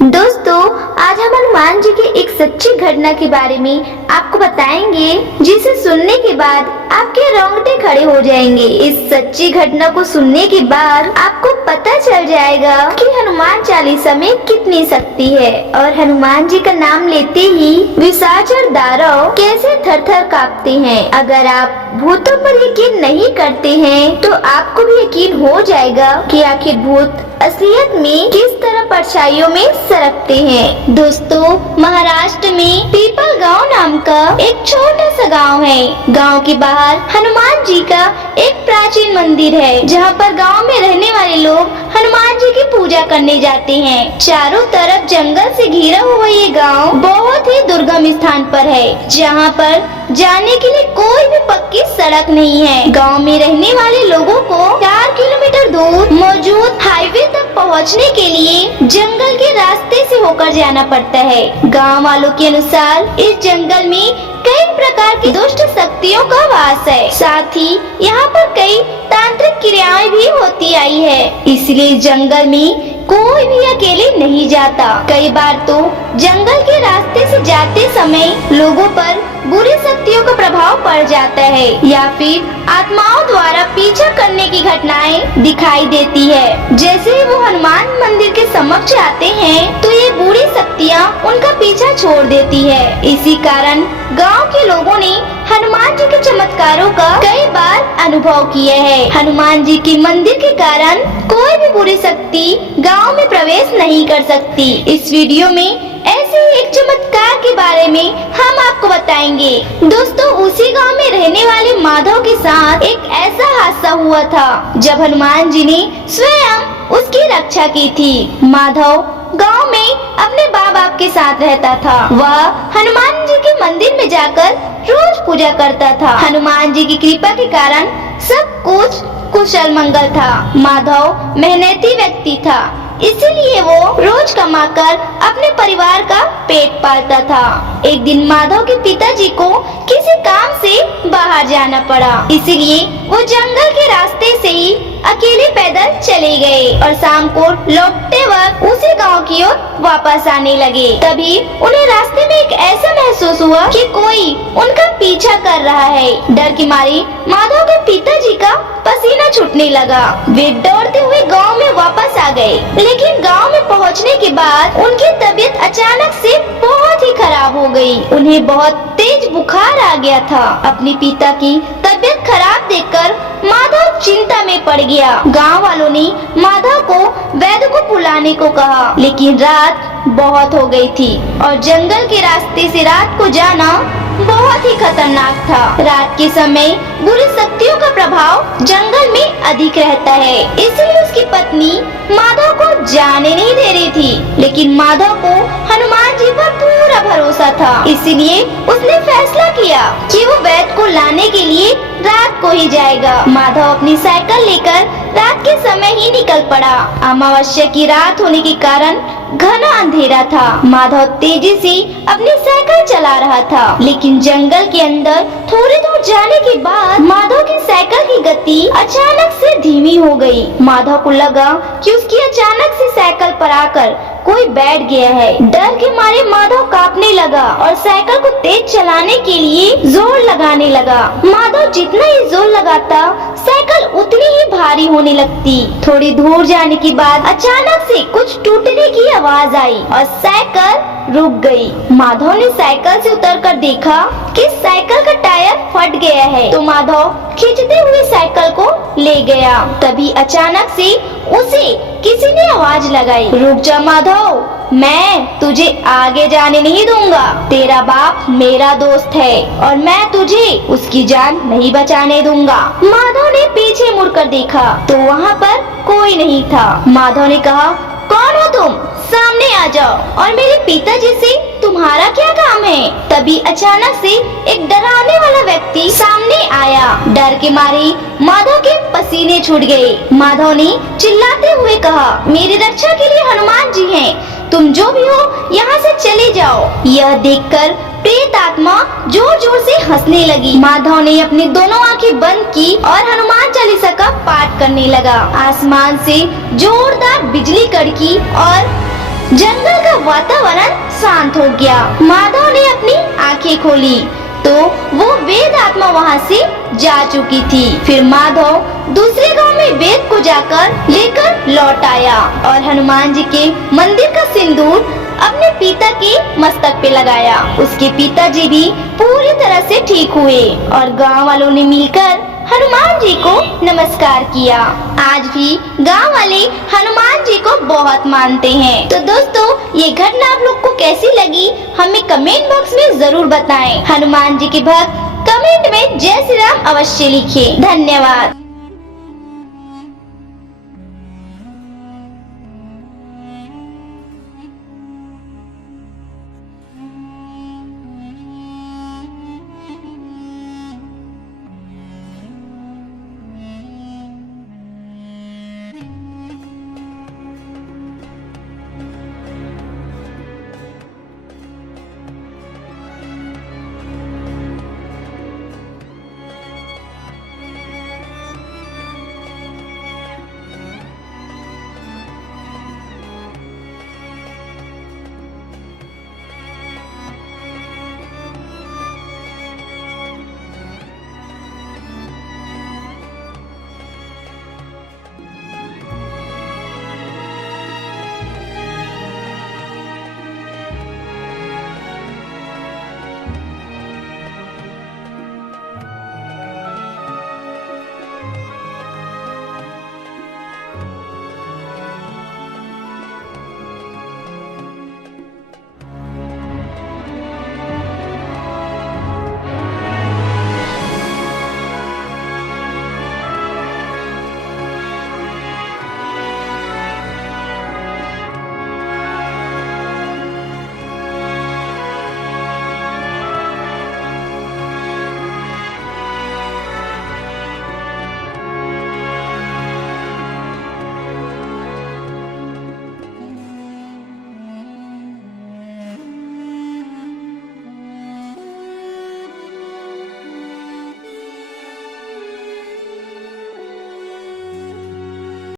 दोस्तों, आज हम हनुमान जी की एक सच्ची घटना के बारे में आपको बताएंगे, जिसे सुनने के बाद आपके रोंगटे खड़े हो जाएंगे। इस सच्ची घटना को सुनने के बाद आपको पता चल जाएगा कि हनुमान चालीसा में कितनी शक्ति है और हनुमान जी का नाम लेते ही निशाचर दानव कैसे थर-थर कांपते हैं। अगर आप भूतों पर यकीन नहीं करते हैं तो आपको भी यकीन हो जाएगा कि आखिर भूत असलियत में किस तरह परछाइयों में सरकते हैं। दोस्तों, महाराष्ट्र में पीपल गांव नाम का एक छोटा सा गांव है। गांव के बाहर हनुमान जी का एक प्राचीन मंदिर है, जहां पर गांव में रहने वाले लोग हनुमान जी की पूजा करने जाते हैं। चारों तरफ जंगल से घिरा हुआ ये गांव बहुत ही दुर्गम स्थान पर है, जहां पर जाने के लिए कोई भी पक्की सड़क नहीं है। गांव में रहने वाले लोगों को 4 किलोमीटर दूर मौजूद हाईवे तक पहुंचने के लिए जंगल के रास्ते से होकर जाना पड़ता है। गांव वालों के अनुसार इस जंगल में कई प्रकार की दुष्ट शक्तियों का वास है। साथ ही यहाँ पर कई तांत्रिक क्रियाएं भी होती आई है, इसलिए जंगल में कोई भी अकेले नहीं जाता। कई बार तो जंगल के रास्ते से जाते समय लोगों पर बुरी शक्तियों का प्रभाव पड़ जाता है या फिर आत्माओं द्वारा पीछा करने की घटनाएं दिखाई देती है। जैसे ही वो हनुमान मंदिर के समक्ष आते हैं तो ये बुरी शक्तियाँ उनका पीछा छोड़ देती है। इसी कारण गांव के लोगों ने हनुमान जी के चमत्कारों का कई बार अनुभव किया है। हनुमान जी के मंदिर के कारण कोई भी बुरी शक्ति गांव में प्रवेश नहीं कर सकती। इस वीडियो में ऐसे ही एक चमत्कार के बारे में हम आपको बताएंगे। दोस्तों, उसी गांव में रहने वाले माधव के साथ एक ऐसा हादसा हुआ था जब हनुमान जी ने स्वयं उसकी रक्षा की थी। माधव गांव में अपने माँ बाप के साथ रहता था। वह हनुमान जी के मंदिर में जाकर रोज पूजा करता था। हनुमान जी की कृपा के कारण सब कुछ कुशल मंगल था। माधव मेहनती व्यक्ति था, इसीलिए वो रोज कमाकर अपने परिवार का पेट पालता था। एक दिन माधव के पिताजी को किसी काम से बाहर जाना पड़ा, इसीलिए वो जंगल के रास्ते से ही अकेले पैदल चले गए और शाम को लौटते वक्त उसी गांव की ओर वापस आने लगे। तभी उन्हें रास्ते में एक ऐसा महसूस हुआ कि कोई उनका पीछा कर रहा है। डर के मारे माधव के पिताजी का पसीना छूटने लगा। वे दौड़ते हुए गांव में वापस आ गए, लेकिन गांव में पहुंचने के बाद उनकी तबीयत अचानक से बहुत ही खराब हो गई। उन्हें बहुत तेज बुखार आ गया था। अपने पिता की तबीयत खराब देखकर माधव चिंता में पड़ गया। गांव वालों ने माधव को वैद्य को बुलाने को कहा, लेकिन रात बहुत हो गई थी और जंगल के रास्ते से रात को जाना बहुत ही खतरनाक था। रात के समय बुरी शक्तियों का प्रभाव जंगल में अधिक रहता है, इसलिए उसकी पत्नी माधव को जाने नहीं दे रही थी। लेकिन माधव को हनुमान जी पर पूरा भरोसा था, इसलिए उसने फैसला किया कि वो वैद्य को लाने के लिए रात को ही जाएगा। माधव अपनी साइकिल लेकर रात के समय ही निकल पड़ा। अमावस्या की रात होने के कारण घना अंधेरा था। माधव तेजी से अपनी साइकिल चला रहा था, लेकिन जंगल के अंदर थोड़ी दूर जाने के बाद माधव की साइकिल की गति अचानक से धीमी हो गई। माधव को लगा कि उसकी अचानक से साइकिल पर आकर कोई बैठ गया है। डर के मारे माधव कांपने लगा और साइकिल को तेज चलाने के लिए जोर लगाने लगा। माधव जितना ही जोर लगाता, साइकिल उतनी ही भारी होने लगती। थोड़ी दूर जाने के बाद अचानक से कुछ टूटने की आवाज आई और साइकिल रुक गई। माधव ने साइकिल से उतरकर देखा कि साइकिल का टायर फट गया है, तो माधव खींचते हुए साइकिल को ले गया। तभी अचानक से उसे किसी ने आवाज लगाई, रुक जा माधव, मैं तुझे आगे जाने नहीं दूंगा। तेरा बाप मेरा दोस्त है और मैं तुझे उसकी जान नहीं बचाने दूंगा। माधव ने पीछे मुड़कर देखा तो वहाँ पर कोई नहीं था। माधव ने कहा, कौन हो तुम? सामने आ जाओ और मेरे पिताजी से तुम्हारा क्या काम है? तभी अचानक से एक डरावने वाला व्यक्ति सामने आया। डर के मारे माधव के पसीने छूट गए। माधव ने चिल्लाते हुए कहा, मेरी रक्षा के लिए हनुमान जी हैं, तुम जो भी हो यहाँ से चले जाओ। यह देखकर प्रेत आत्मा जोर जोर से हंसने लगी। माधव ने अपनी दोनों आंखें बंद की और हनुमान चालीसा का पाठ करने लगा। आसमान से जोरदार बिजली कड़की और जंगल का वातावरण शांत हो गया। माधव ने अपनी आंखें खोली तो वो वेद आत्मा वहाँ से जा चुकी थी। फिर माधव दूसरे गांव में वेद को जाकर लेकर लौट आया और हनुमान जी के मंदिर का सिंदूर अपने पिता के मस्तक पे लगाया। उसके पिताजी भी पूरी तरह से ठीक हुए और गांव वालों ने मिलकर हनुमान जी को नमस्कार किया। आज भी गांव वाले हनुमान जी को बहुत मानते हैं। तो दोस्तों, ये घटना आप लोग को कैसी लगी हमें कमेंट बॉक्स में जरूर बताएं। हनुमान जी के भक्त कमेंट में जय श्री राम अवश्य लिखें। धन्यवाद।